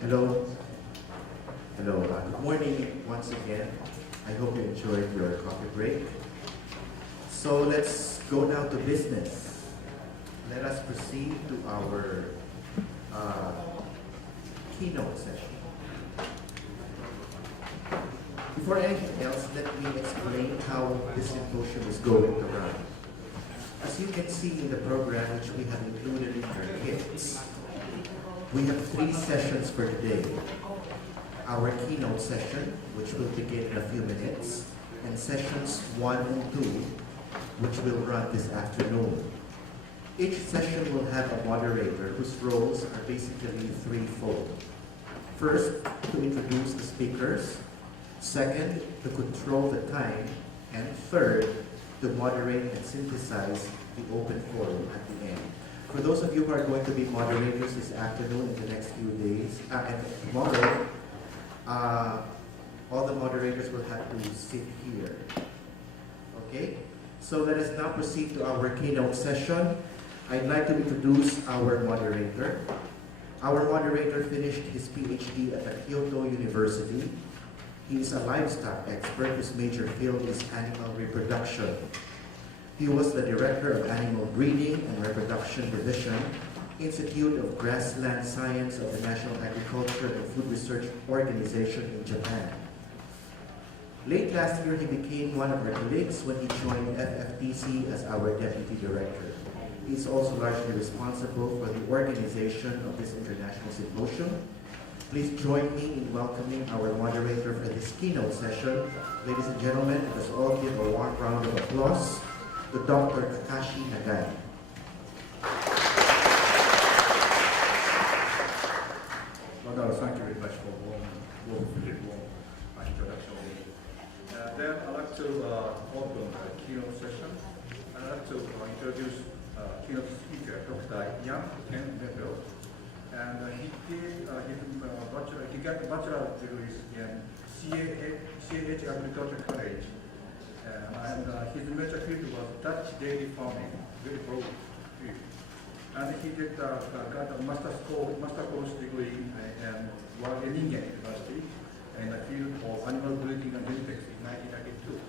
Hello. Hello. Good morning once again. I hope you enjoyed your coffee break. So let's go now to business. Let us proceed to our keynote session. Before anything else, let me explain how this symposium is going to run. As you can see in the program which we have included in our kits, we have 3 sessions for today. Our keynote session, which will begin in a few minutes, and sessions 1 and 2, which will run this afternoon. Each session will have a moderator whose roles are basically threefold. First, to introduce the speakers. Second, to control the time. And third, to moderate and synthesize the open forum at the end. For those of you who are going to be moderators this afternoon and the next few days, and tomorrow, all the moderators will have to sit here. Okay? So let us now proceed to our keynote session. I'd like to introduce our moderator. Our moderator finished his PhD at the Kyoto University. He is a livestock expert whose major field is animal reproduction. He was the director of Animal Breeding and Reproduction Division, Institute of Grassland Science of the National Agriculture and Food Research Organization in Japan. Late last year, he became one of our colleagues when he joined FFTC as our deputy director. He is also largely responsible for the organization of this international symposium. Please join me in welcoming our moderator for this keynote session. Ladies and gentlemen, let us all give a warm round of applause to Dr. Takashi Nagai. Well, thank you very much for warm introduction. Then I'd like to open the keynote session. I'd like to introduce keynote speaker, Dr. Tien Napel. And he got bachelor degrees in CAH Agriculture College. And his major field was Dutch dairy farming, very broad field. And he got a master course degree in Wageningen University in the field of animal breeding and genetics in 1992.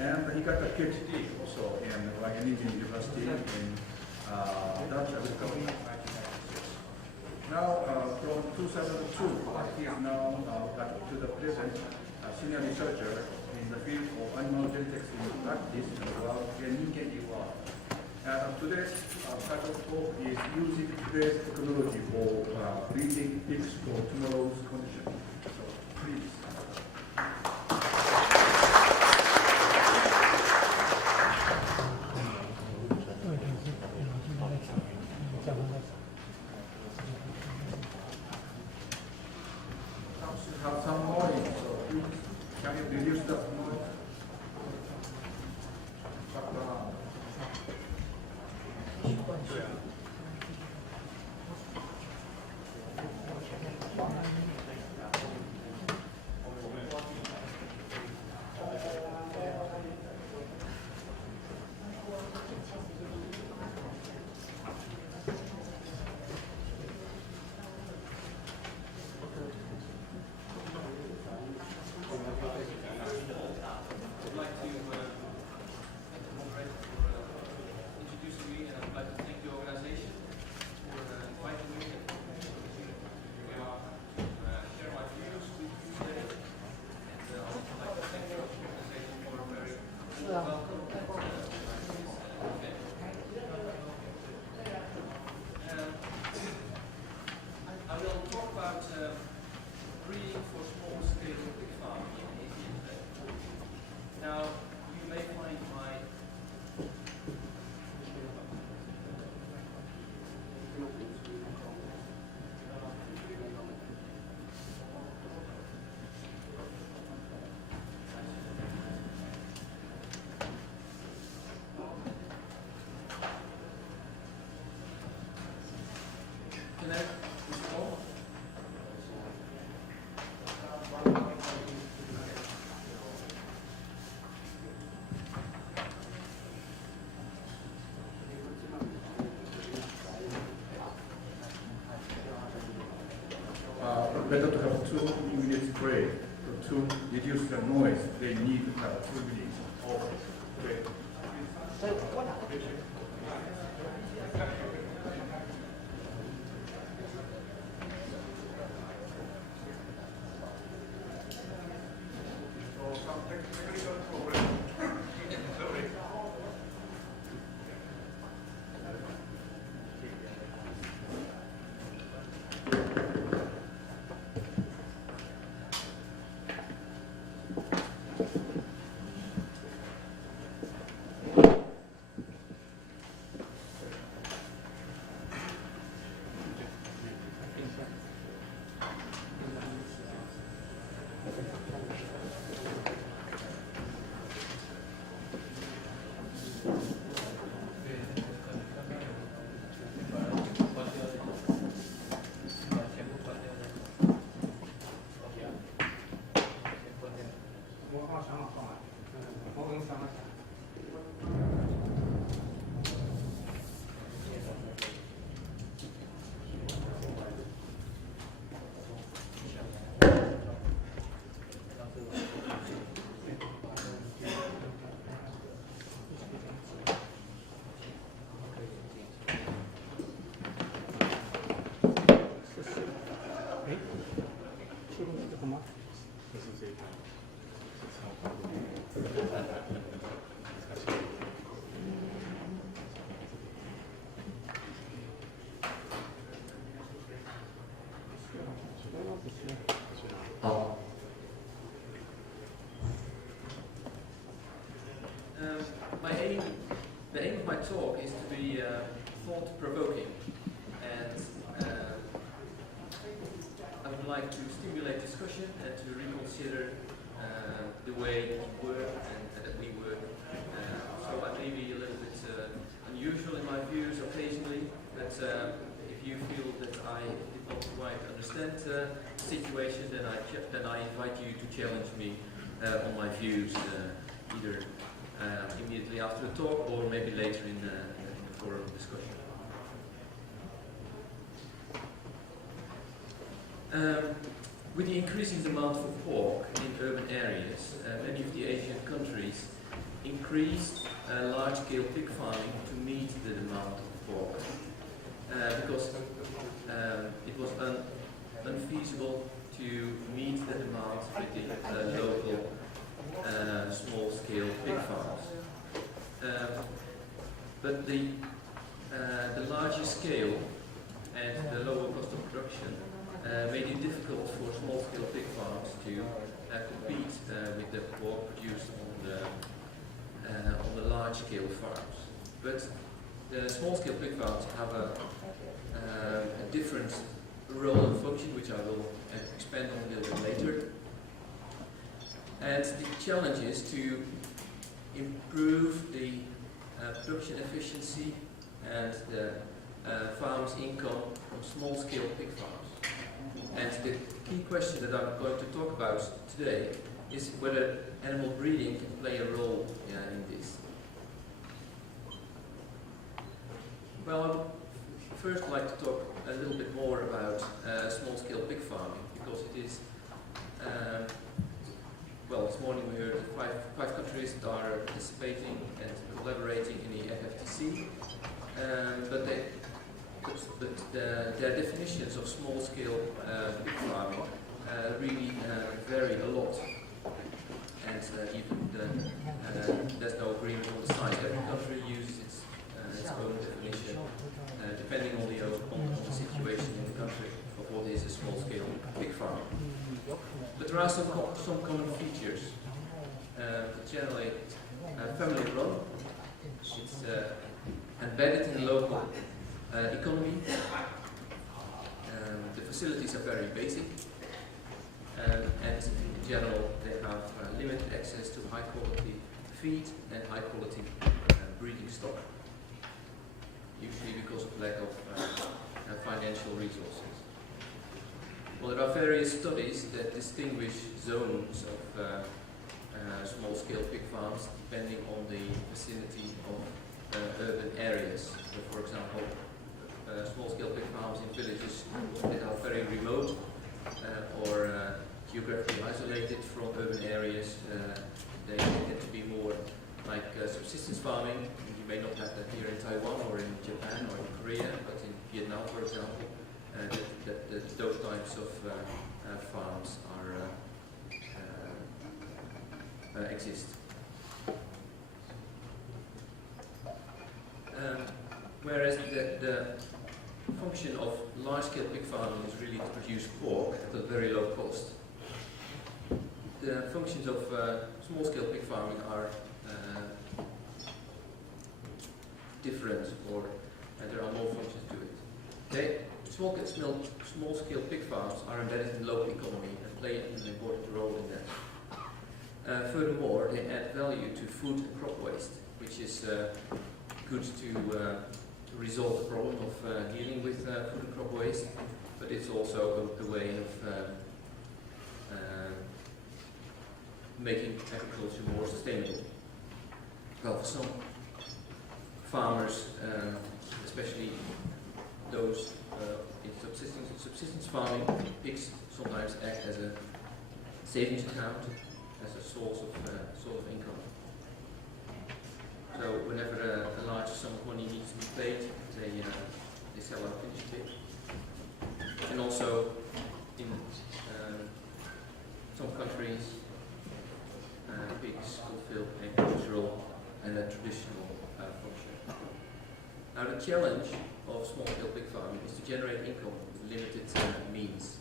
And he got a PhD also in Wageningen University in Dutch agriculture. Now, from 2002, he is now to the present senior researcher in the field of animal genetics in practice in Wageningen UR. And today's title talk is using today's technology for breeding pigs for tomorrow's condition. So, please. Have some noise, so please, can you reduce the noise? better to have 2 minutes break to reduce the noise. They need to have 2 minutes. Okay. So some technical problem. Sorry. The aim of my talk is to be thought-provoking, and I would like to stimulate discussion and to reconsider the way we work and that we work. So I may be a little bit unusual in my views occasionally, but if you feel that I did not quite understand the situation, then I invite you to challenge me on my views, either immediately after the talk or maybe later in the forum discussion. With the increasing demand for pork in urban areas, many of the Asian countries increased large-scale pig farming to meet the demand of pork because it was unfeasible to meet the demand with the local small-scale pig farms. But the larger scale and the lower cost of production made it difficult for small-scale pig farms to compete with the pork produced on the large-scale farms. But the small-scale pig farms have a different role and function, which I will expand on a little bit later. And the challenge is to improve the production efficiency and the farm's income from small-scale pig farms. And the key question that I'm going to talk about today is whether animal breeding can play a role in this. Well, I would first like to talk a little bit more about small-scale pig farming, because it is well, this morning we heard that five countries that are participating and collaborating in the FFTC, but their definitions of small-scale pig farming really vary a lot, and even there's no agreement on the size. Every country uses its own definition, depending on the situation in the country of what is a small-scale pig farm. But there are some common features. Generally, family-run. It's embedded in the local economy. The facilities are very basic, and in general, they have limited access to high-quality feed and high-quality breeding stock, usually because of lack of financial resources. Well, there are various studies that distinguish zones of small-scale pig farms depending on the vicinity of urban areas. So, for example, small-scale pig farms in villages that are very remote or geographically isolated from urban areas. They tend to be more like subsistence farming. You may not have that here in Taiwan or in Japan or in Korea, but in Vietnam, for example, those types of farms exist. Whereas the function of large-scale pig farming is really to produce pork at a very low cost. The functions of small-scale pig farming are different, or there are more functions to it. Small-scale pig farms are embedded in local economy and play an important role in that. Furthermore, they add value to food and crop waste, which is good to resolve the problem of dealing with food and crop waste, but it's also a way of making agriculture more sustainable. Well, for some farmers, especially those in subsistence farming, pigs sometimes act as a savings account, as a source of income. So whenever a large sum of money needs to be paid, they sell a finished pig. And also in some countries, pigs fulfill a cultural and a traditional function. Now the challenge of small-scale pig farming is to generate income with limited means.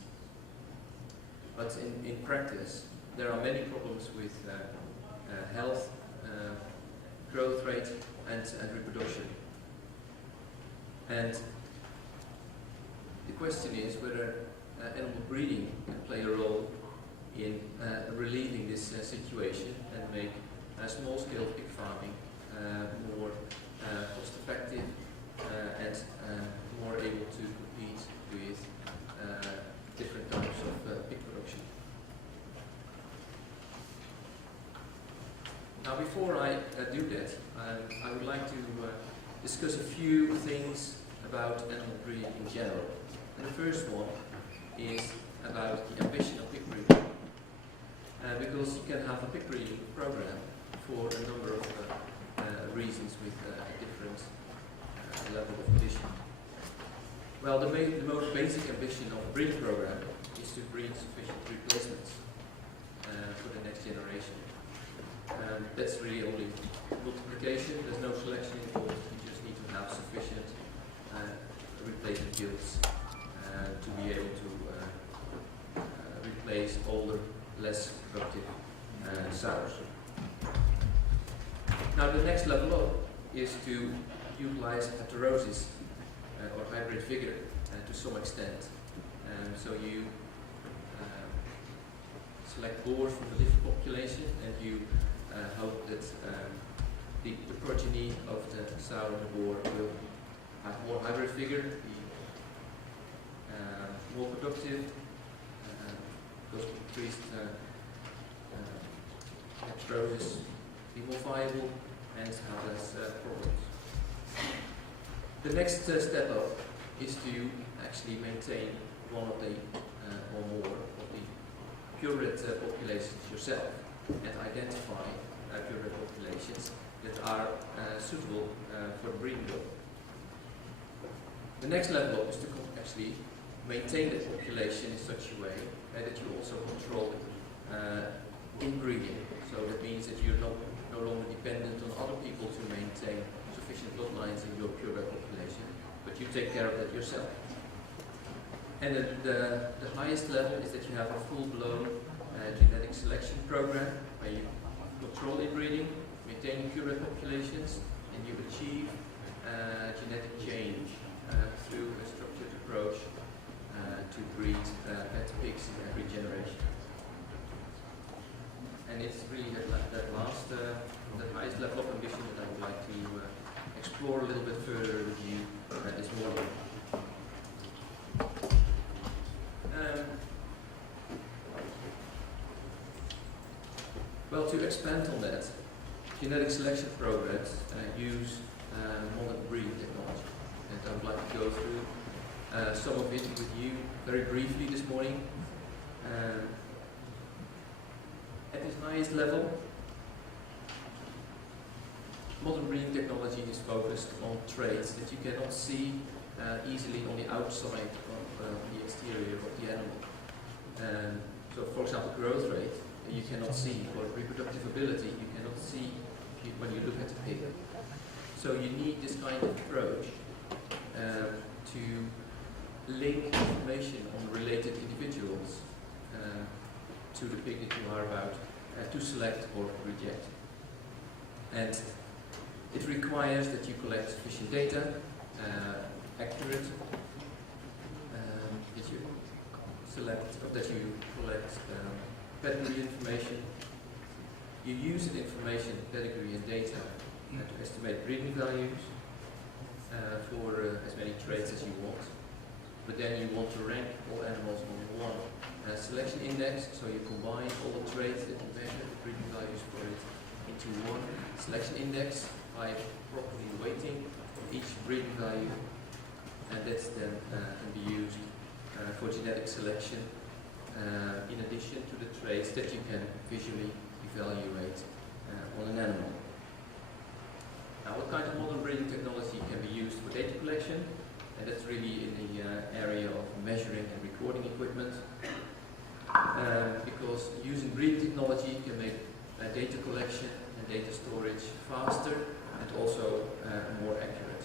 But in practice, there are many problems with health, growth rate, and reproduction. And the question is whether animal breeding can play a role in relieving this situation and make small-scale pig farming more cost-effective and more able to compete with different types of pig production. Now, before I do that, I would like to discuss a few things about animal breeding in general. And the first one is about the ambition of pig breeding. Because you can have a pig breeding program for a number of reasons with a different level of ambition. Well, the most basic ambition of a breeding program is to breed sufficient replacements for the next generation. That's really only multiplication, there's no selection involved, you just need to have sufficient replacement yields to be able to replace older, less productive sows. Now the next level up is to utilize heterosis or hybrid vigor to some extent. So you select boars from the different population and you hope that the progeny of the sow and the boar will have more hybrid vigor, be more productive, because increased heterosis, be more viable, and have less problems. The next step up is to actually maintain one of the or more of the purebred populations yourself and identify purebred populations that are suitable for the breeding goal. The next level up is to actually maintain the population in such a way that you also control inbreeding. So that means that you're no longer dependent on other people to maintain sufficient bloodlines in your purebred population, but you take care of that yourself. And the highest level is that you have a full-blown genetic selection program where you control inbreeding, maintain purebred populations, and you achieve genetic change through a structured approach to breed pet pigs in every generation. And it's really that last, the highest level of ambition that I would like to explore a little bit further with you this morning. Well, to expand on that, genetic selection programs use modern breeding technology, and I would like to go through some of it with you very briefly this morning. highest level, modern breeding technology is focused on traits that you cannot see easily on the outside of the exterior of the animal. So, for example, growth rate you cannot see, or reproductive ability you cannot see when you look at the pig. So you need this kind of approach to link information on related individuals to the pig that you are about to select or reject. And it requires that you collect sufficient data, accurate, that you collect pedigree information. You use that information, pedigree and data to estimate breeding values for as many traits as you want. But then you want to rank all animals on one selection index, so you combine all the traits that you measure, the breeding values for it, into one selection index by properly weighting each breeding value, and that then can be used for genetic selection in addition to the traits that you can visually evaluate on an animal. Now, what kind of modern breeding technology can be used for data collection? And that's really in the area of measuring and recording equipment. Because using breeding technology can make data collection and data storage faster and also more accurate.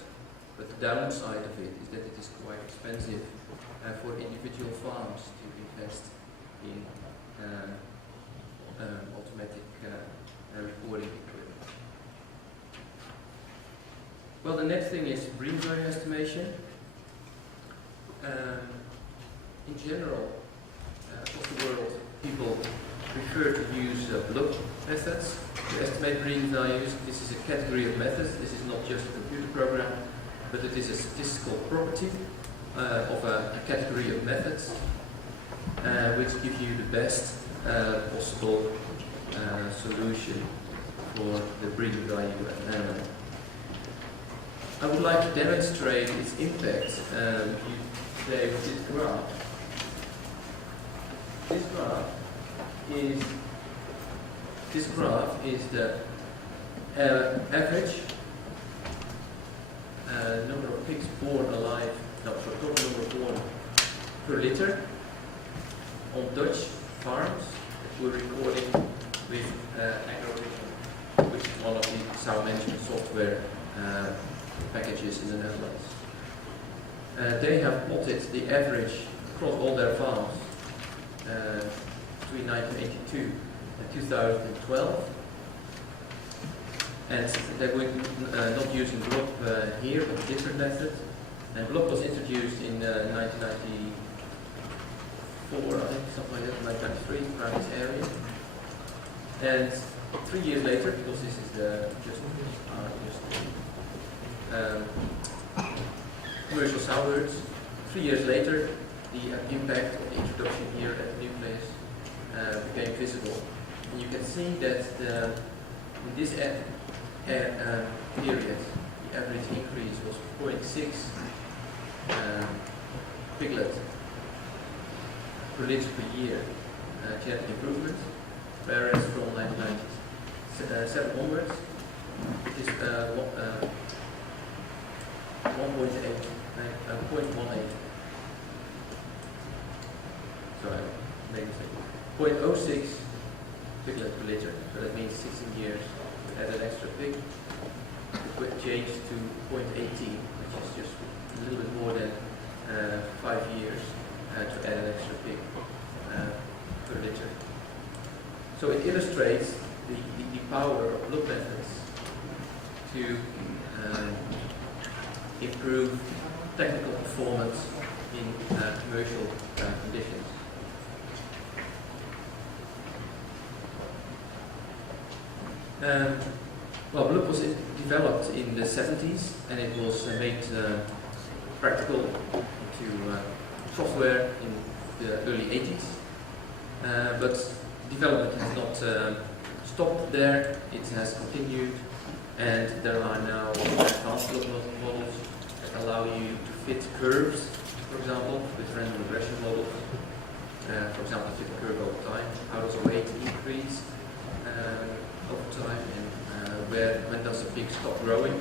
But the downside of it is that it is quite expensive for individual farms to invest in automatic recording equipment. Well, the next thing is breeding value estimation. In general, across the world, people prefer to use block methods to estimate breeding values. This is a category of methods. This is not just a computer program, but it is a statistical property of a category of methods which give you the best possible solution for the breeding value of an animal. I would like to demonstrate its impact today with this graph. This graph is the average number of pigs born alive, total number born per litter on Dutch farms that we're recording with AgroVision, which is one of the sow management software packages in the Netherlands. They have plotted the average across all their farms between 1982 and 2012. And they're not using block here, but a different method. And block was introduced in 1994, I think, something like that, 1993, around this area. And 3 years later, because this is commercial sow herds, 3 years later, the impact of the introduction here at the nucleus became visible. And you can see that in this period, the average increase was 0.6 piglet per litter per year genetic improvement, whereas from 1997 onwards, it is 0.18. 0.06 piglet per litter. So that means 16 years to add an extra pig. It changed to 0.18, which is just a little bit more than 5 years to add an extra pig per litter. So it illustrates the power of block methods to improve technical performance in commercial conditions. Well, block was developed in the 70s, and it was made practical into software in the early 80s. But development has not stopped there, it has continued, and there are now advanced block models that allow you to fit curves, for example, with random regression models. For example, fit a curve over time. How does weight increase over time, and when does a pig stop growing.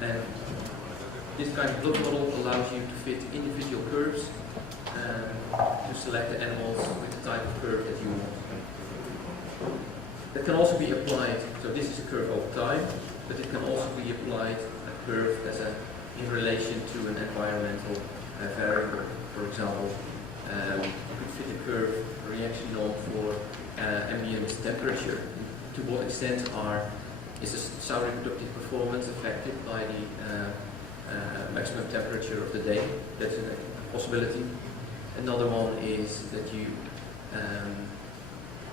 And this kind of blood model allows you to fit individual curves to select the animals with the type of curve that you want. That can also be applied, so this is a curve over time, but it can also be applied a curve as in relation to an environmental variable. For example, you could fit a curve, a reaction norm for ambient temperature. To what extent is the sow reproductive performance affected by the maximum temperature of the day? That's a possibility. Another one is that you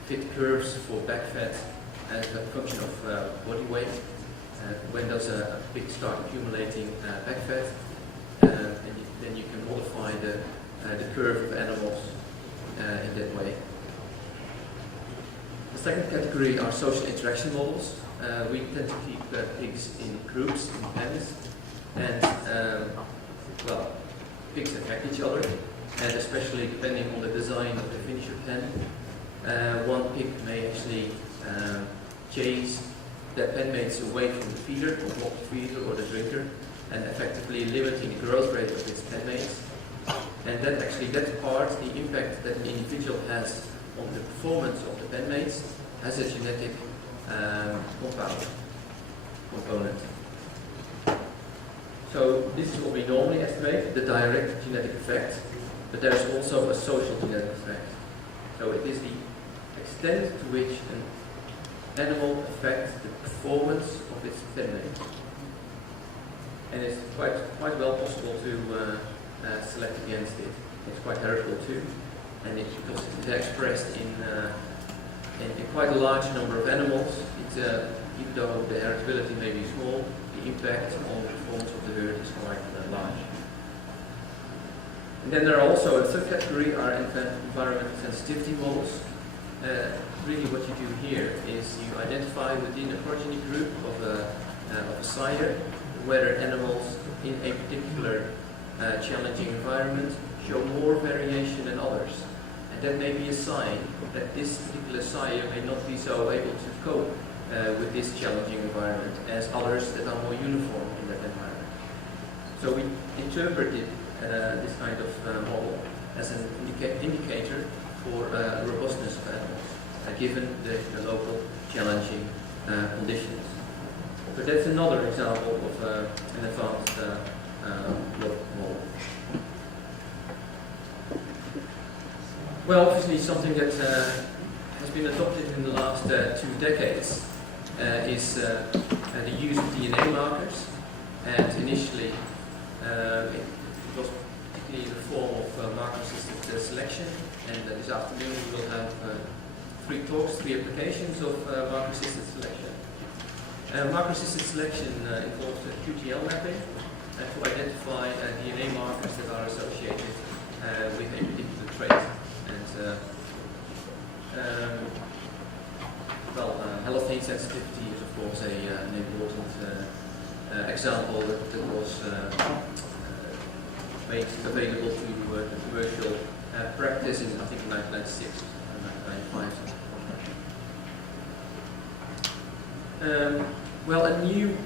fit curves for back fat as a function of body weight. When does a pig start accumulating back fat? And then you can modify the curve of animals in that way. The second category are social interaction models. We tend to keep pigs in groups, in pens, and well, pigs affect each other, and especially depending on the design of the finisher pen, one pig may actually chase their pen mates away from the feeder, or block the feeder or the drinker, and effectively limiting the growth rate of its pen mates. And that part, the impact that an individual has on the performance of the pen mates, has a genetic component. So this is what we normally estimate, the direct genetic effect, but there is also a social genetic effect. So it is the extent to which an animal affects the performance of its pen mate. And it's quite well possible to select against it. It's quite heritable too, and because it is expressed in quite a large number of animals, even though the heritability may be small, the impact on the performance of the herd is quite large. And then there are also a third category are environmental sensitivity models. Really what you do here is you identify within a progeny group of a sire whether animals in a particular challenging environment show more variation than others. And that may be a sign that this particular sire may not be so able to cope with this challenging environment as others that are more uniform in that environment. So we interpreted this kind of model as an indicator for robustness of animals, given the local challenging conditions. But that's another example of an advanced model. Well, obviously something that has been adopted in the last 2 decades is the use of DNA markers. And initially it was particularly in the form of marker-assisted selection. And this afternoon we will have 3 talks, 3 applications of marker-assisted selection. Marker-assisted selection involves QTL mapping to identify DNA markers that are associated with a particular trait. And halothane sensitivity is of course an important example that was made available to commercial practice in I think 1996 and 1995. Well, a new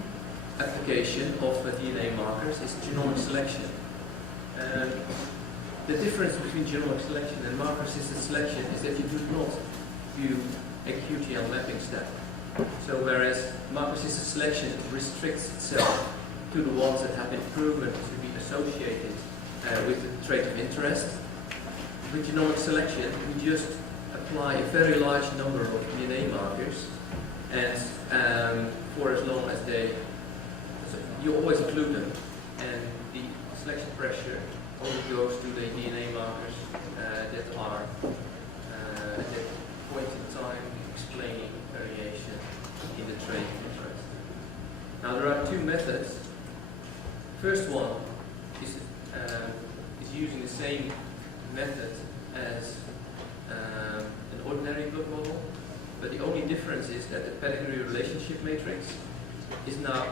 application of DNA markers is genomic selection. The difference between genomic selection and marker-assisted selection is that you do not do a QTL mapping step. So whereas marker-assisted selection restricts itself to the ones that have been proven to be associated with the trait of interest, with genomic selection we just apply a very large number of DNA markers, and for as long as you always include them, and the selection pressure only goes to the DNA markers that are at that point in time explaining variation in the trait of interest. Now there are 2 methods. First one is using the same method as an ordinary blood model, but the only difference is that the pedigree relationship matrix is now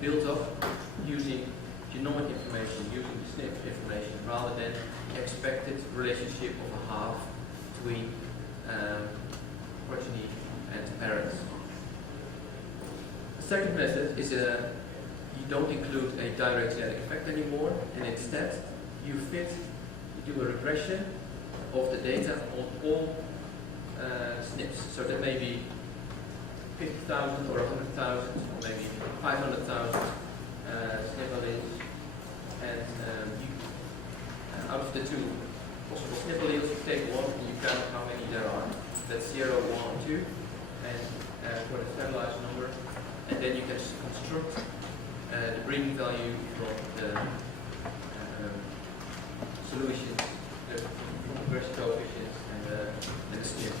built up using genomic information, using the SNP information, rather than the expected relationship of a half between progeny and parents. The second method is you don't include a direct genetic effect anymore, and instead you do a regression of the data on all SNPs. So that may be 50,000 or 100,000 or maybe 500,000 SNP alleles, and out of the two possible SNP alleles, you take one and you count how many there are. That's 0, 1, 2, and for the standardized number, and then you can construct the breeding value from the solutions, the regression coefficients, and the SNP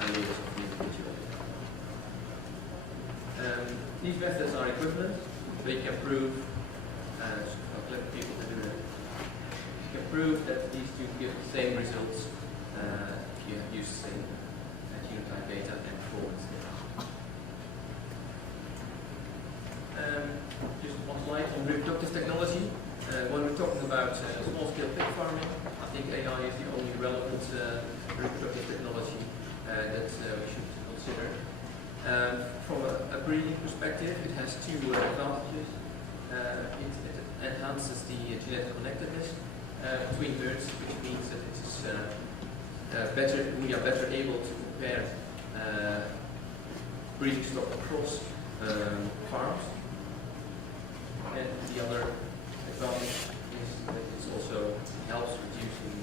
alleles of the individual. These methods are equivalent, but you can prove, I'll let people to do that. You can prove that these two give the same results if you have used the same genotype data and performance data. Just one slide on reproductive technology. When we're talking about small-scale pig farming, I think AI is the only relevant reproductive technology that we should consider. From a breeding perspective, it has two advantages. It enhances the genetic connectedness between birds, which means that it is we are better able to compare breeding stock across farms. And the other advantage is that it also helps reducing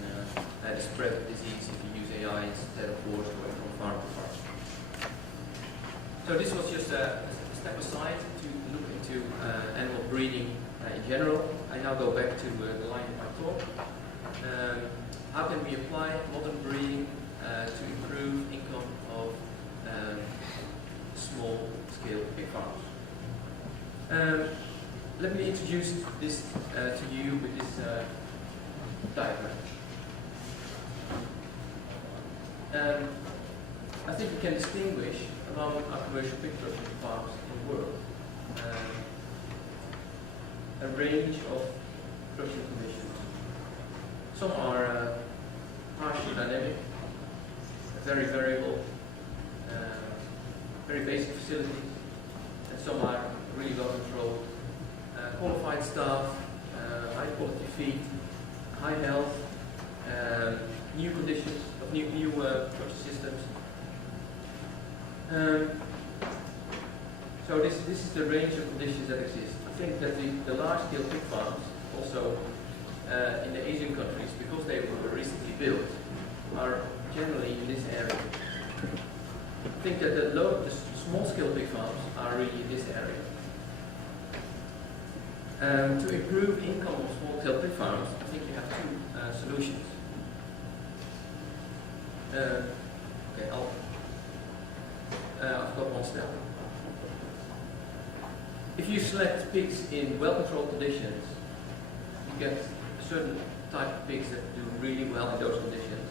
the spread of disease if you use AI instead of horse going from farm to farm. So this was just a step aside to look into animal breeding in general. I now go back to the line of my talk. How can we apply modern breeding to improve income of small-scale pig farms? Let me introduce this to you with this diagram. I think we can distinguish among our commercial pig production farms in the world a range of production conditions. Some are harshly dynamic, very variable, very basic facilities, and some are really well controlled. Qualified staff, high quality feed, high health, new conditions of new production systems. So this is the range of conditions that exist. I think that the large-scale pig farms, also in the Asian countries, because they were recently built, are generally in this area. I think that the small-scale pig farms are really in this area. To improve income of small-scale pig farms, I think you have two solutions. Okay, I've got one step. If you select pigs in well-controlled conditions, you get a certain type of pigs that do really well in those conditions.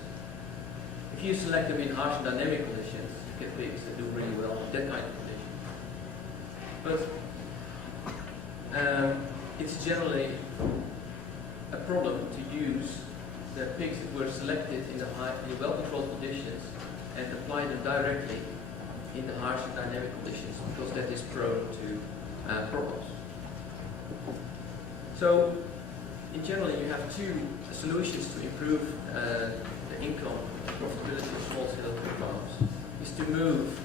If you select them in harsh and dynamic conditions, you get pigs that do really well in that kind of condition. But it's generally a problem to use the pigs that were selected in the well-controlled conditions and apply them directly in the harsh and dynamic conditions, because that is prone to problems. So, in general, you have two solutions to improve the income and profitability of small-scale pig farms. Is to move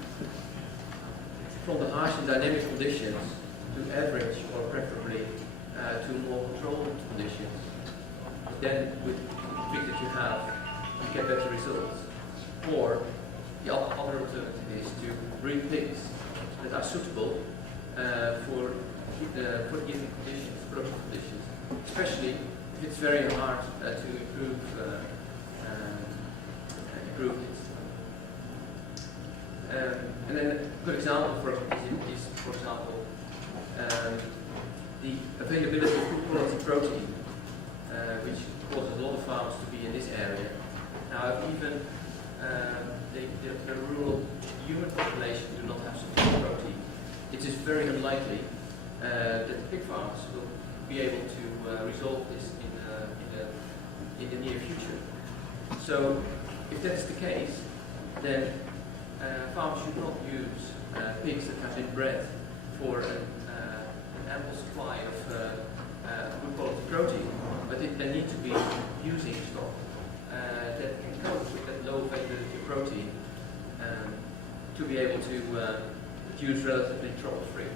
from the harsh and dynamic conditions to average, or preferably to more controlled conditions. But then, with the pigs that you have, you get better results. Or the other alternative is to breed pigs that are suitable for given conditions, production conditions, especially if it's very hard to improve it. And then a good example is for example, the availability of good quality protein, which causes a lot of farms to be in this area. Now, even the rural human population do not have sufficient protein, it is very unlikely that the pig farms will be able to resolve this in the near future. So, if that's the case, then farmers should not use pigs that have been bred for an ample supply of good quality protein, but they need to be using stock that can cope with that low availability of protein to be able to produce relatively trouble-free.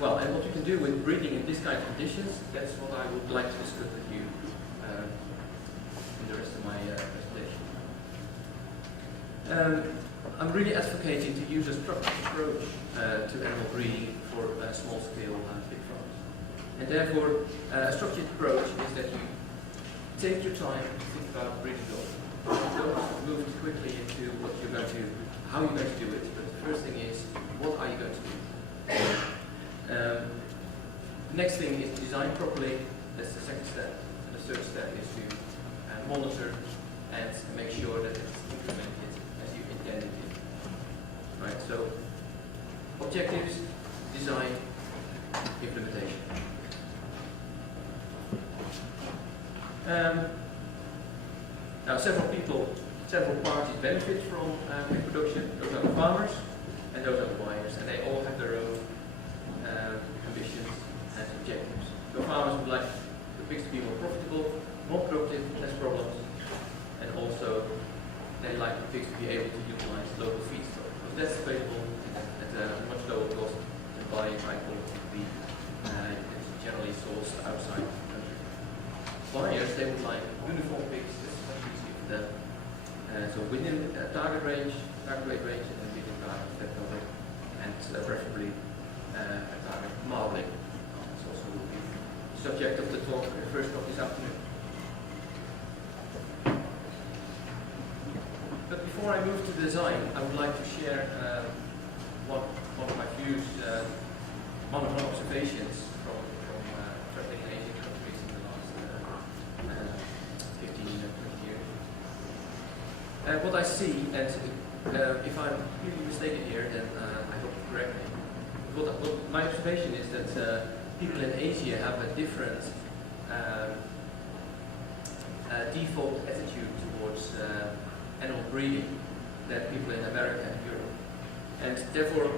Well, and what you can do with breeding in these kind of conditions, that's what I would like to discuss with you in the rest of my presentation. I'm really advocating to use a structured approach to animal breeding for small-scale pig farms. And therefore, a structured approach is that you take your time to think about breeding goals. Don't move too quickly into what you're going to, how you're going to do it, but the first thing is, what are you going to do? The next thing is design properly. That's the second step. And the third step is to monitor and make sure that it's implemented as you intended it. Right. So objectives, design, implementation. Now, several parties benefit from pig production. Those are the farmers and those are the buyers, and they all have their own ambitions and objectives. So farmers would like the pigs to be more profitable, more productive, less problems, and also they like the pigs to be able to utilize local feedstock, because that's available at a much lower cost than buying high quality beef. It's generally sourced outside the country. Buyers, they would like uniform pigs, that's much easier for them. So within a target weight range, and then within target fat cover, and preferably a target marbling. This also will be the subject of the talk, first talk this afternoon. But before I move to design, I would like to share one of my views, one of my observations from traveling in Asian countries in the last 15 or 20 years. What I see, and if I'm really mistaken here, then I hope you correct me. What my observation is that people in Asia have a different default attitude towards animal breeding than people in America and Europe. And therefore,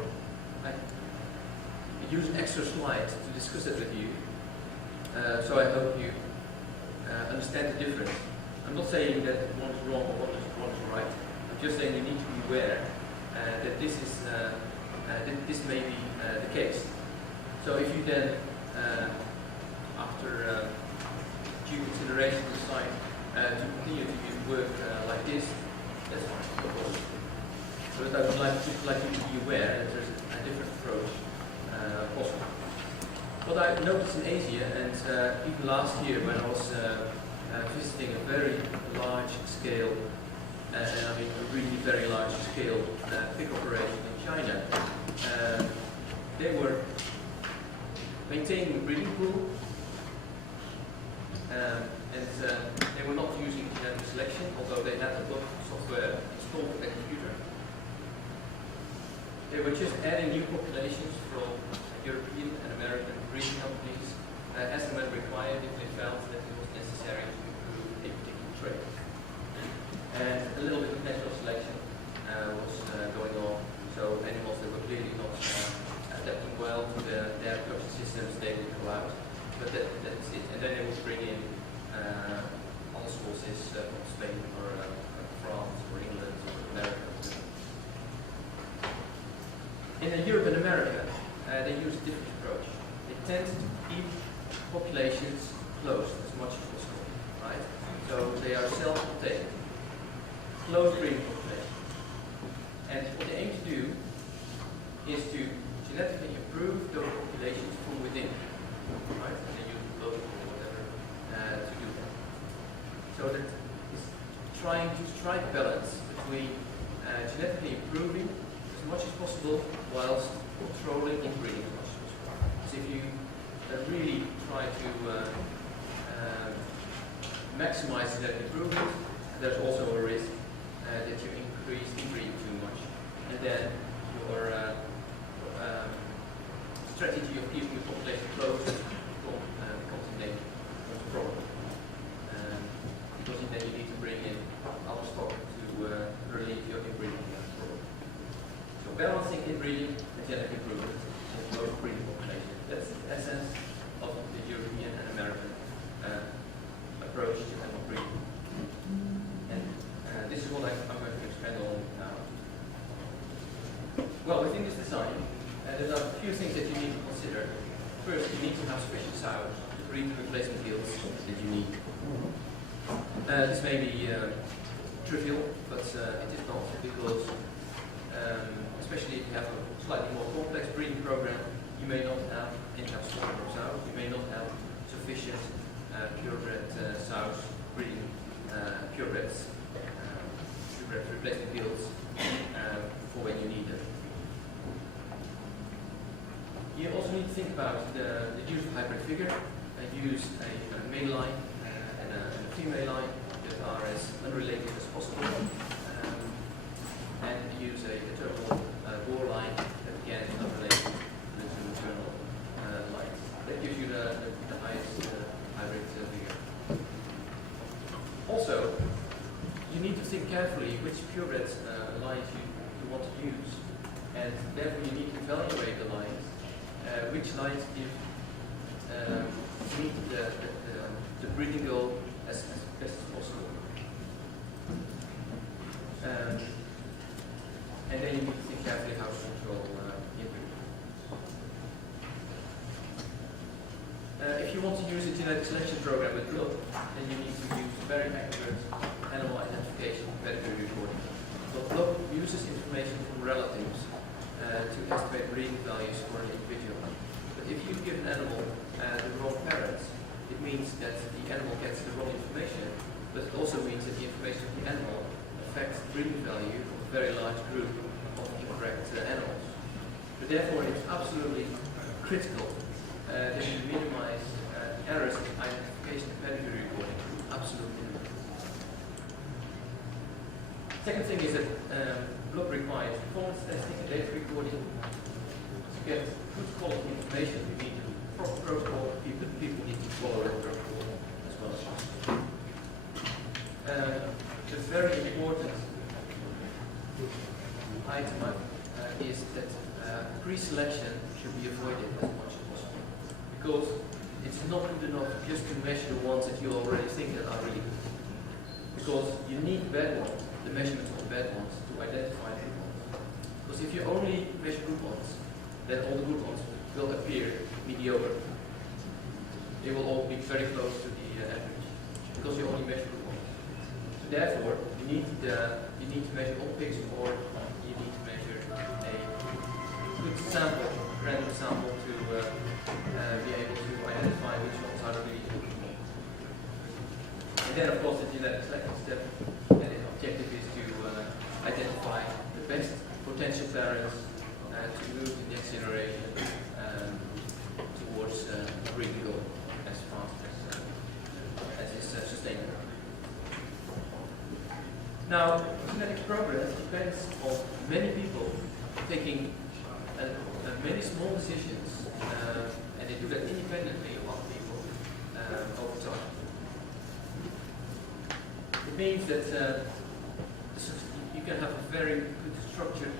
I use an extra slide to discuss it with you. So I hope you understand the difference. I'm not saying that one is wrong or one is right. I'm just saying you need to be aware that this is this may be the case. So if you then, after due consideration, decide to continue to work like this, that's fine, of course. But I would like you to be aware that there's a different approach possible. What I noticed in Asia, and even last year when I was visiting a very large scale, and I mean a really very large scale pig operation in China, they were maintaining a breeding pool, and they were not using genetic selection, although they had a lot of software installed on their computer. They were just adding new populations from European and American breeding companies as and when required if they felt that it was necessary to improve a particular trait. And a little bit of natural selection was going on, so animals that were clearly not adapting well to their production systems, they would go out. But that's it. And then they would bring in other sources from Spain or France or England or America. In Europe and America, they use a different approach. They tend to keep populations closed as much as possible, right? So they are self-contained, closed breeding population. And what they aim to do is to genetically improve those populations from within, right? And they use local or whatever to do that. So that is trying to strike balance between genetically improving as much as possible whilst controlling inbreeding as much as possible. So if you really try to maximize genetic improvement, there's also a risk that you increase inbreeding too much, and then your strategy of keeping the population closed becomes a danger, becomes a problem. Because then you need to bring in balancing inbreeding and genetic improvement in both breeding populations. That's the essence of the European and American approach to animal breeding. And this is what I'm going to expand on now. Well, within this design, there are a few things that you need to consider. First, you need to have sufficient sows to breed the replacement yields that you need. This may be trivial, but it is not, because especially if you have a slightly more complex breeding program, you may not have in-house sows. You may not have sufficient purebred sows breeding purebreds replacement yields for when you need them. You also need to think about the use of hybrid figure. Use a male line and a female line that are as unrelated as possible, and use a terminal boar line that again is unrelated to the maternal line. That gives you the highest hybrid figure. Also, you need to think carefully which purebred lines you want to use, and therefore you need to evaluate the lines. Which lines meet the breeding goal as best as possible. And then you need to think carefully how to control input. If you want to use a genetic selection program with GLOB, then you need to use very accurate animal identification and pedigree reporting. So GLOB uses information from relatives to estimate breeding values for an individual. But if you give an animal the wrong parents, it means that the animal gets the wrong information, but it also means that the information of the animal affects the breeding value of a very large group of incorrect animals. So therefore, it's absolutely critical that you minimize errors in identification and pedigree reporting to absolute minimum. Second thing is that GLOB requires performance testing and data recording. To get good quality information, you need a proper protocol. People need to follow that protocol as well. The very important item is that pre-selection should be avoided as much as possible, because it's not good enough just to measure the ones that you already think that are really good, because you need bad ones, the measurements of the bad ones, to identify the good ones. Because if you only measure good ones, then all the good ones will appear mediocre. They will all be very close to the average, because you only measure good ones. So therefore, you need to measure all pigs, or you need to measure a good sample, random sample, to be able to identify which ones are really good. And then, of course, the genetic selection step, and the objective is to identify the best potential parents to move the next generation towards breeding goal as fast as is sustainable. Now, genetic progress depends on many people taking many small decisions, and they do that independently of other people over time. It means that you can have a very good structured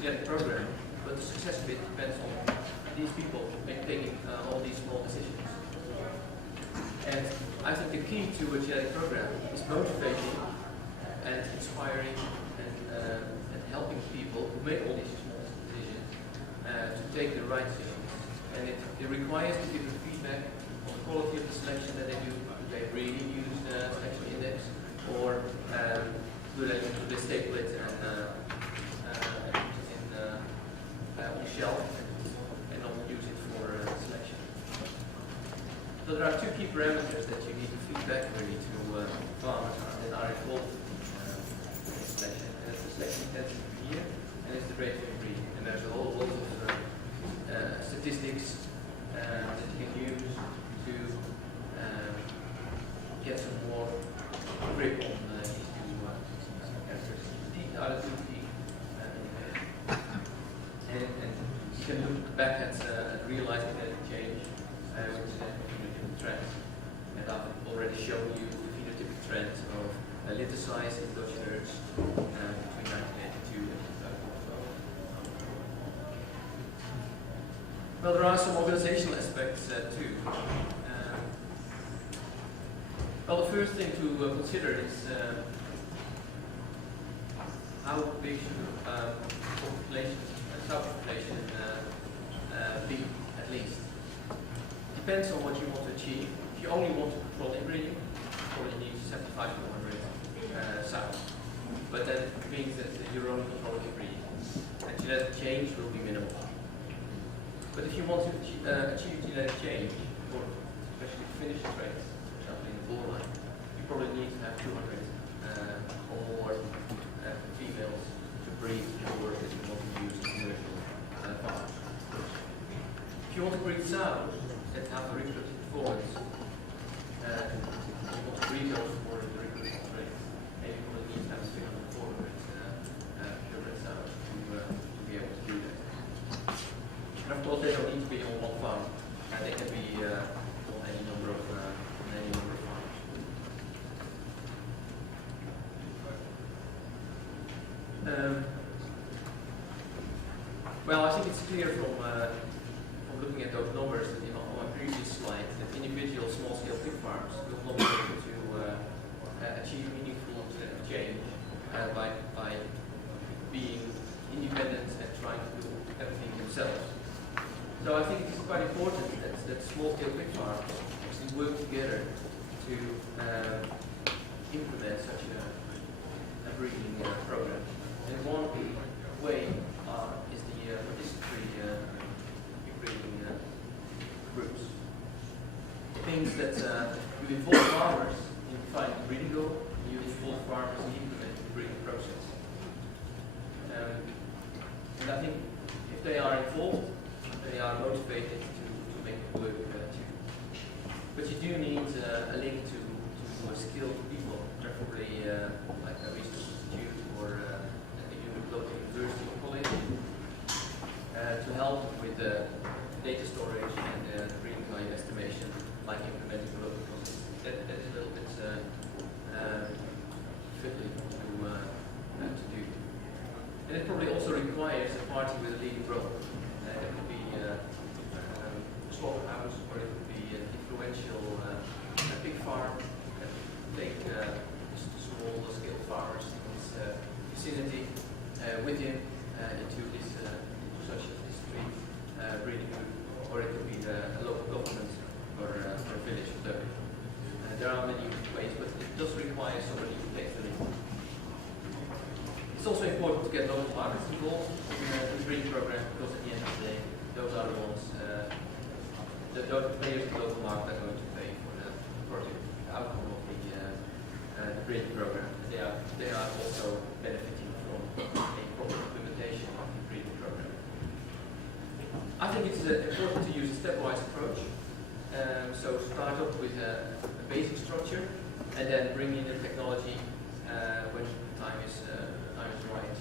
genetic program, but the success of it depends on these people taking all these small decisions. And I think the key to a genetic program is motivating and inspiring and helping people who make all these small decisions to take the right decisions. And it requires to give them feedback on the quality of the selection that they do. Do they really use the selection index, or do they staple it and put it on the shelf and not use it for selection? So there are two key parameters that you need to feed back really to farmers that are involved in selection. And it's the selection intensity per year, and it's the rate of breeding. And there's a whole lot of statistics that you can use to get some more grip on these two characteristics. These are the two key indicators. And you can look back at realizing that it changed with phenotypic trends. And I've already shown you the phenotypic trends of litter size in Dutch herds between 1982 and 2012. Well, there are some organizational aspects too. Well, the first thing to consider is how big should population, subpopulation be, at least. Depends on what you want to achieve. If you only want to control inbreeding, you probably need 75 to 100 sows. But that means that you're only controlling inbreeding. And genetic change will be minimal. But if you want to achieve genetic change, for especially finished traits, for example in the bull line, you probably need to have 200 or more females to breed your that you want to use in commercial farms. If you want to breed sows that have a reproductive performance, you want to breed those for the reproductive traits, and you probably need to have 300 or 400 purebred sows to be able to do that. And of course, they don't need to be on one farm. They can be on any number of farms. Well, I think it's clear from looking at those numbers that on my previous slide that individual small-scale pig farms will not be able to achieve meaningful change by being independent and trying to do everything themselves. So I think it's quite important that small-scale pig farms actually work together to implement such a breeding program. And one way is the participatory breeding groups. It means that you involve farmers in finding the breeding goal, and you involve farmers in implementing the breeding process. And I think if they are involved, they are motivated to make it work too. But you do need a link to skilled people, preferably like a research institute or a local university or college, to help with the data storage and breeding value estimation, like implementing the local process. That is a little bit fiddly to do. And it probably also requires a party with a leading role. It could be a slaughterhouse, or it could be an influential pig farm. Take small scale farmers in this vicinity with him into this such a discrete breeding group, or it could be a local government or a village or whatever. There are many ways, but it does require somebody to take the lead. It's also important to get local markets involved in the breeding program, because at the end of the day, those are the ones, the players in the local market are going to pay for the project, the outcome of the breeding program. They are also benefiting from a proper implementation of the breeding program. I think it's important to use a stepwise approach. So start up with a basic structure, and then bring in the technology when the time is right.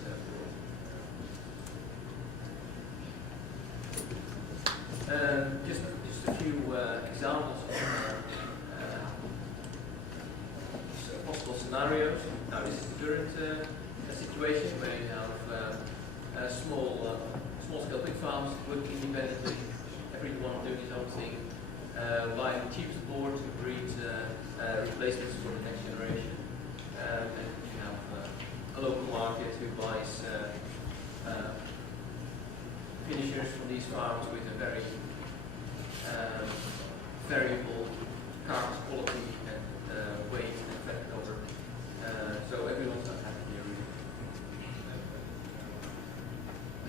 Just a few examples of possible scenarios. Now, this is the current situation where you have small-scale pig farms working independently, everyone doing his own thing, buying the cheapest board to breed replacements for the next generation. And you have a local market who buys finishers from these farms with a very variable carcass quality and weight and fat cover. So everyone's not happy here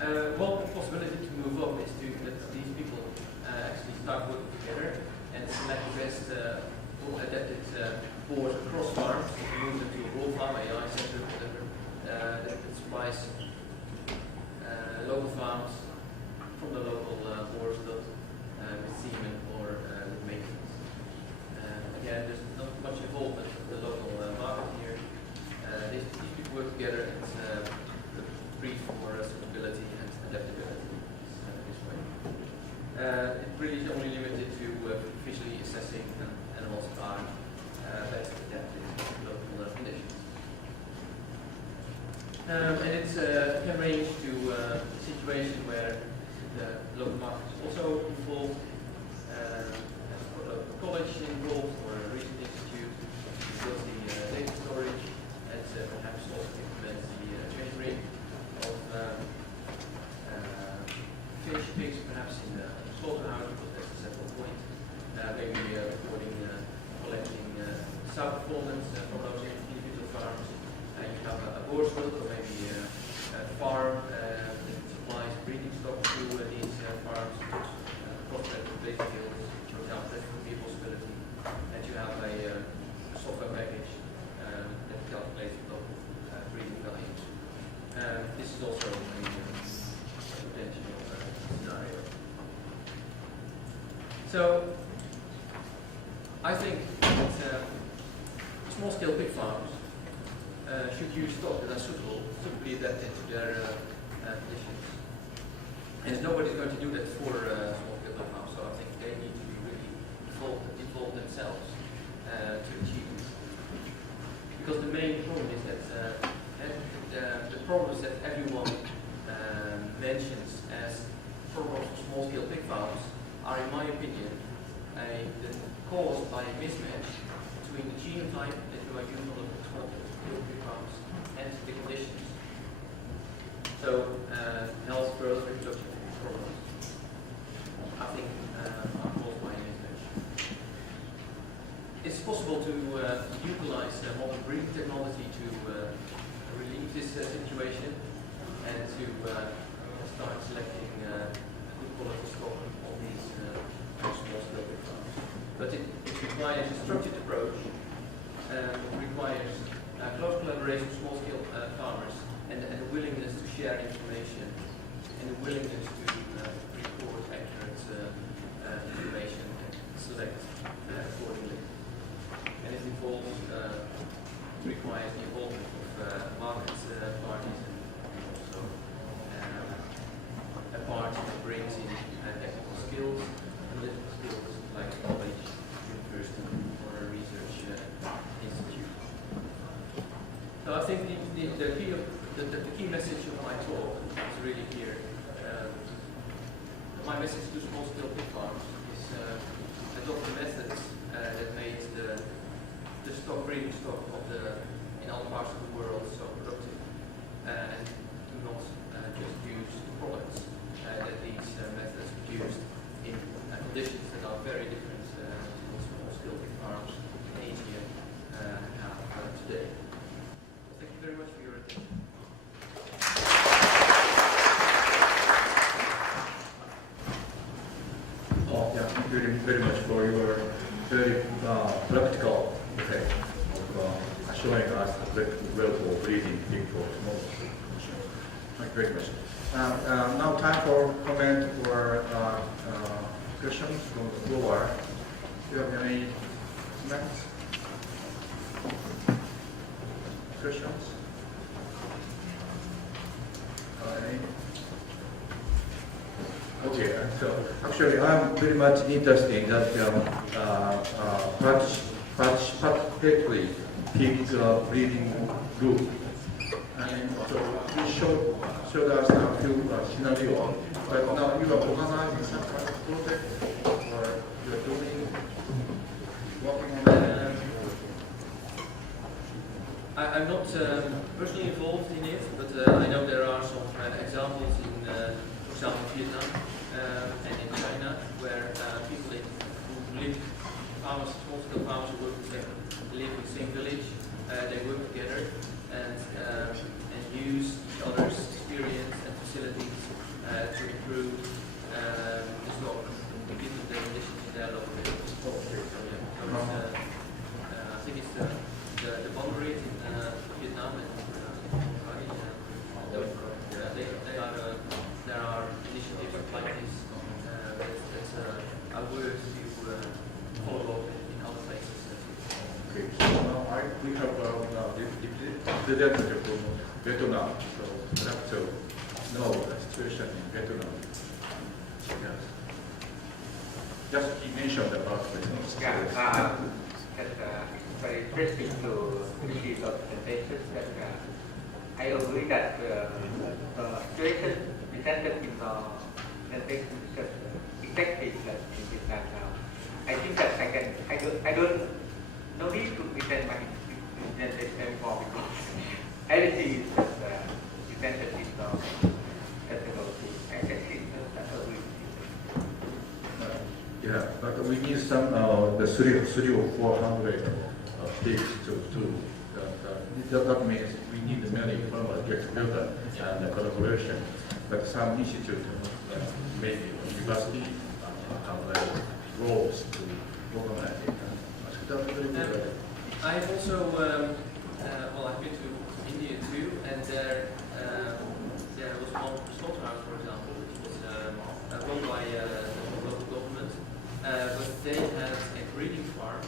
really. One possibility to move up is to let these people actually start working together and select the best adapted boards across farms, move them to a raw farm, AI center, whatever, that supplies local farms from the local boards with semen or with maintenance. Again, there's not much involvement of the local market here. These people work together and breed for suitability and adaptability this way. It really is only limited to visually assessing animals that are best adapted to local conditions. And it can range to a situation where the local market is also star performance from those individual farms. You have a borswill or maybe a farm that supplies breeding stock to these farms, crossbred with basic hills, for example, that could be a possibility. And you have a software package that calculates the local breeding values. This is also a potential scenario. So, I think that small-scale pig farms should use stock that are suitably adapted to their conditions. And nobody's going to do that for small-scale pig farms, so I think they need to be really involved themselves to achieve it. Because the main problem is that the problems that everyone mentions as problems for small-scale pig farms are, in my opinion, caused by a mismatch between the genotype that you are using on the small-scale pig farms and the conditions. So, health, growth, reproduction problems, I think, are caused by a mismatch. It's possible to utilize modern breeding technology to relieve this situation and to start selecting good quality stock on these small-scale pig farms. But it requires a structured approach, it requires close collaboration with small-scale farmers and a willingness to share information and a willingness to record accurate information and select accordingly. And it involves, requires the involvement of market parties and also a party that brings in technical skills, analytical skills like college, university, or a research institute. So I think the key message of my talk is really here. My message to small-scale pig farms is adopt the methods that made the breeding stock in other parts of the world so productive, and do not just use the products that these methods produced in conditions that are very different to what small-scale pig farms in Asia have today. So thank you very much for your attention. Thank you very much for your very practical effect of showing us the practical breeding pig for small scale. Thank you very much. Now time for comment or questions from the floor. Do you have any comments? Questions? Any? Okay, so actually I'm very much interested in that particularly pig breeding group. And so we showed us a few scenarios, but now you are organizing some kind of project or you are working on that? I'm not personally involved in it, but I know there are some examples in, for example, Vietnam and in China, where people who live, small-scale farmers who work together, live in the same village, they work together and use each other's experience and facilities to improve the stock, given the conditions in their local areas. I think it's the boundaries in Vietnam and there are initiatives like this that are worth to follow up in other places. Okay, so now we have the representative from Vietnam, so we have to know the situation in Vietnam. Yes. Just he mentioned about this. Yeah, that's very interesting to see the presentation. That I agree that the situation presented in the presentation is just effective that in Vietnam now. I think that I don't no need to present my presentation anymore because everything is just presented in the technology. I can see that agree. Yeah, but we need some the 3 or 400 pigs that means we need many farmers get together and collaboration. But some institute, maybe university, have roles to organize it. I've also, well, I've been to India too, and there was one slaughterhouse, for example, which was run by the local government, but they had a breeding farm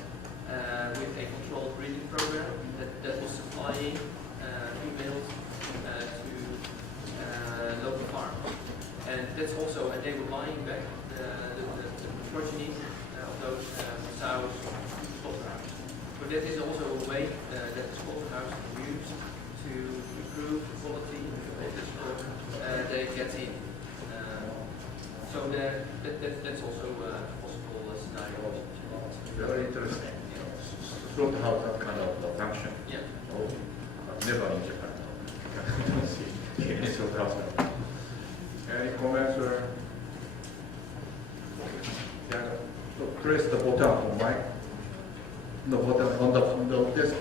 with a controlled breeding program that was supplying females to local farms. And that's also, and they were buying back the progeny of those sows to slaughterhouse. So that is also a way that the slaughterhouse can use to improve the quality of the stock they get in. So that's also a possible scenario. Very interesting. Slaughterhouse that kind of function. Yeah. Oh, but never in Japan. See, slaughterhouse. Any comments or? Yeah. So press the button on mic. The button on the desk.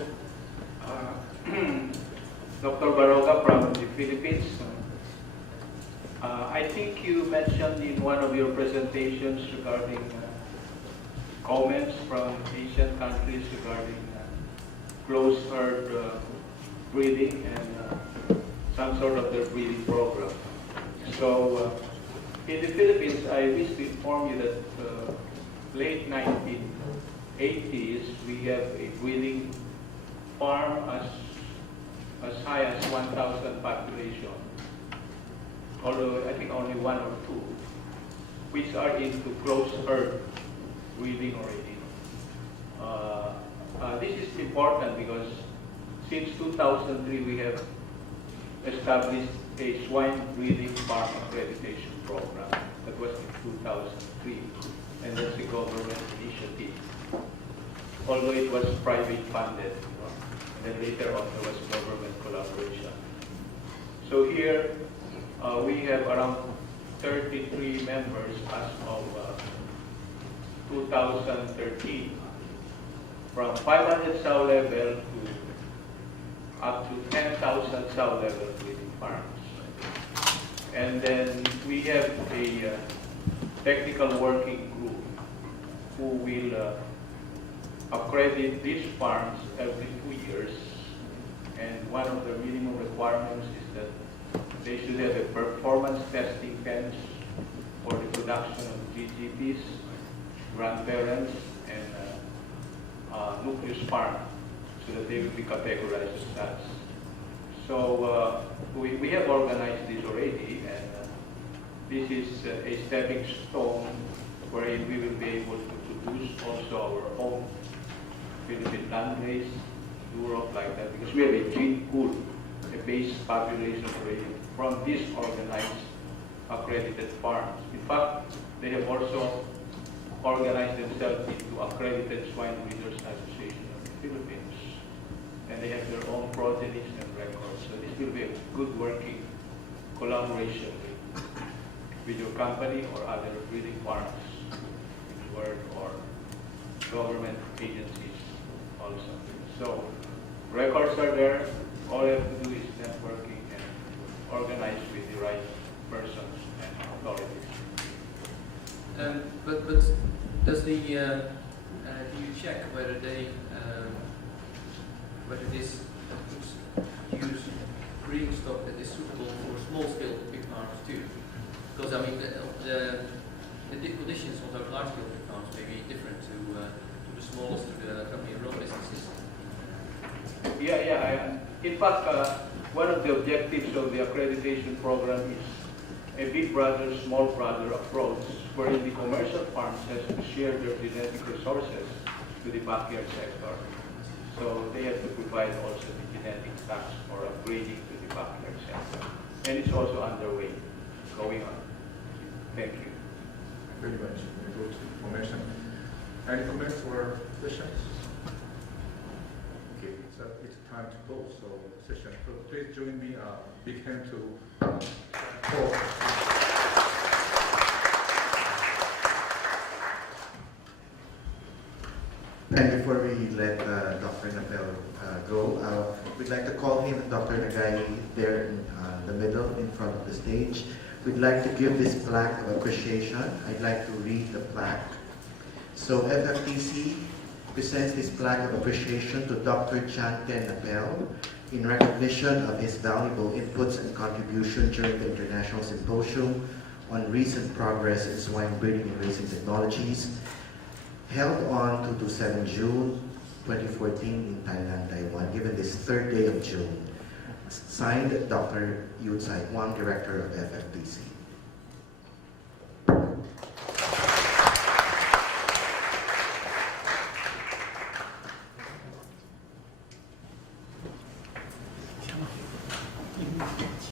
Dr. Baroga from the Philippines. I think you mentioned in one of your presentations regarding comments from Asian countries regarding closed herd breeding and some sort of their breeding program. So in the Philippines, I wish to inform you that late 1980s, we have a breeding farm as high as 1,000 population, although I think only one or two, which are into closed herd breeding already. This is important because since 2003 we have established a swine breeding farm accreditation program. That was in 2003, and that's a government initiative. Although it was private funded, and then later on there was government collaboration. So here we have around 33 members as of 2013, from 500 sow level to up to 10,000 sow level breeding farms. And then we have a technical working group who will accredit these farms every 2 years. And one of the minimum requirements is that they should have a performance testing pens for the production of GGPs, grandparents, and nucleus farm, so that they will be categorized as such. So we have organized this already, and this is a stepping stone wherein we will be able to produce also our own Philippine landrace, Europe, like that, because we have a gene pool, a base population already from these organized accredited farms. In fact, they have also organized themselves into Accredited Swine Breeders Association of the Philippines, and they have their own progenies and records. So this will be a good working collaboration with your company or other breeding farms, or government agencies also. So records are there. All you have to do is networking and organize with the right persons and authorities. But does the do you check whether they whether this use breeding stock that is suitable for small scale pig farms too? Because I mean the conditions on those large scale pig farms may be different to the smallest, to the company run businesses. Yeah. In fact, one of the objectives of the accreditation program is a big brother, small brother approach, wherein the commercial farms has to share their genetic resources to the backyard sector. So they have to provide also the genetic tax for upgrading to the backyard sector. And it's also underway, going on. Thank you. Very much. Very good information. Any comments or questions? Okay, so it's time to close the session. So please join me. Big hand to close. And before we let Dr. Napel go, we'd like to call him Dr. Nagai there in the middle, in front of the stage. We'd like to give this plaque of appreciation. I'd like to read the plaque. So FFTC presents this plaque of appreciation to Dr. Tien Napel in recognition of his valuable inputs and contribution during the International Symposium on Recent Progress in Swine Breeding and Racing Technologies, held on 2 to 7 June 2014 in Tainan, Taiwan, given this third day of June. Signed, Dr. Tsai, Director of FFTC.